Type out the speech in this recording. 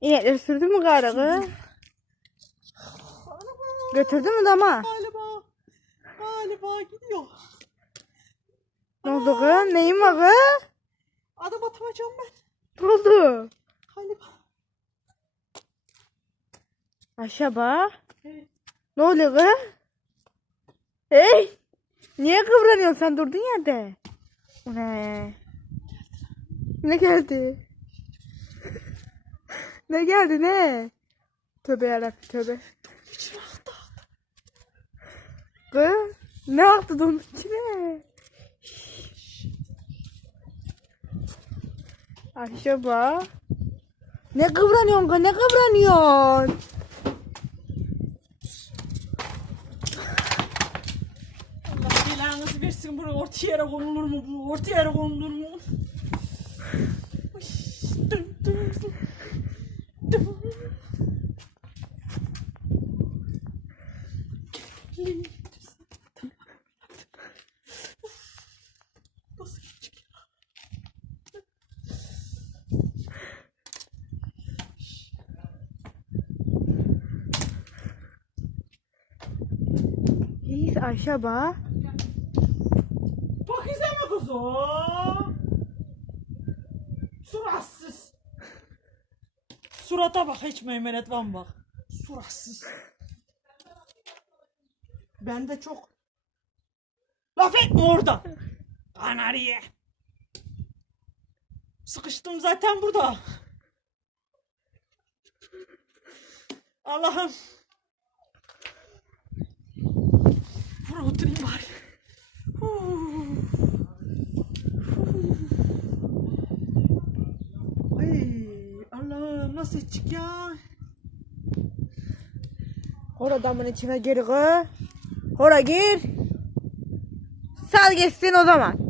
İnekleri sürdü mü? Ana Götürdü mü dama? galiba. Galiba gidiyor. Ne oldu kız? Neyin var kız? Adım atamayacağım ben. Ne oldu? Galiba. Aşağı bak. Evet. Ne oluyor kız? Hey! Niye kıvranıyorsun sen durdun yerde? Ne? Ne geldi? Ne geldi ne? Tövbe yarabbim tövbe. İçine attı. Kız ne aktı donun içine? Ayşe bak. Ne kıvranıyorsun kız ne kıvranıyorsun? Allah belanızı versin buraya orta yere konulur mu bu? Orta yere konulur mu? Hiç Ayşe bak. İzleme kuzum. Suratsız. Surata bak hiç meymenet van bak. Suratsız. Ben de çok laf etme orada. Kanariye. Sıkıştım zaten burada. Allah'ım. Buraya oturayım bari. Ay Allah'ım nasıl çık ya? Hora damın içine gir kız. Hora gir. Sal geçsin o zaman.